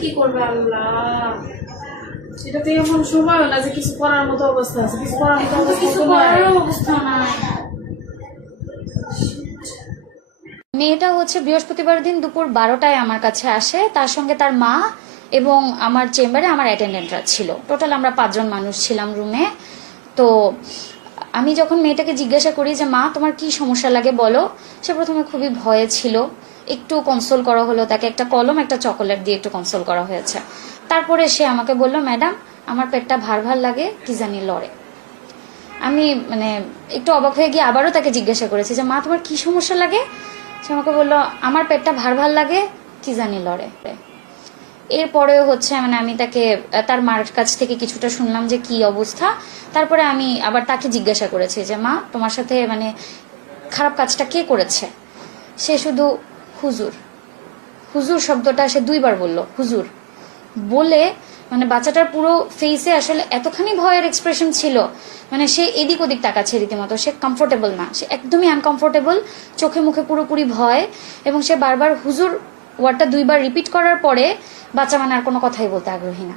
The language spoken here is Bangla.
কি করবে আল্লাহ? এটা তো এমন সময় না যে কিছু করার মতো অবস্থা আছে, কিছু করার মতো কিছু করার অবস্থা নাই। মেয়েটা হচ্ছে বৃহস্পতিবার দিন দুপুর 12টায় আমার কাছে আসে, তার সঙ্গে তার মা এবং আমার চেম্বারে আমার অ্যাটেন্ডেন্টরা ছিল। টোটাল আমরা 5জন মানুষ ছিলাম রুমে। তো আমি যখন মেয়েটাকে জিজ্ঞাসা করি যে মা তোমার কি সমস্যা লাগে বলো, সে প্রথমে খুবই ভয়ে ছিল। একটু কনসোল করা হলো, তাকে একটা কলম একটা চকোলেট দিয়ে একটু কনসোল করা হয়েছে। তারপরে সে আমাকে বলল ম্যাডাম আমার পেটটা ভার ভার লাগে, কি জানি লড়ে। আমি একটু অবাক হয়ে গিয়ে আবারও তাকে জিজ্ঞাসা করেছি যে মা তোমার কি সমস্যা লাগে। সে আমাকে বললো আমার পেটটা ভার ভার লাগে, কি জানি লড়ে। এরপরেও হচ্ছে আমি তাকে তার মার কাছ থেকে কিছুটা শুনলাম যে কি অবস্থা। তারপরে আমি আবার তাকে জিজ্ঞাসা করেছি যে মা তোমার সাথে খারাপ কাজটা কে করেছে। সে শুধু হুজুর হুজুর শব্দটা সে 2বার বলল, হুজুর বলে বাচ্চাটার পুরো ফেসে আসলে এতখানি ভয়ের এক্সপ্রেশন ছিল, সে এদিক ওদিক তাকাচ্ছে রীতিমতো। সে কমফোর্টেবল না, সে একদমই আনকমফোর্টেবল, চোখে মুখে পুরোপুরি ভয়। এবং সে বারবার হুজুর ওয়ার্ডটা 2বার রিপিট করার পরে বাচ্চা আর কোনো কথাই বলতে আগ্রহী না।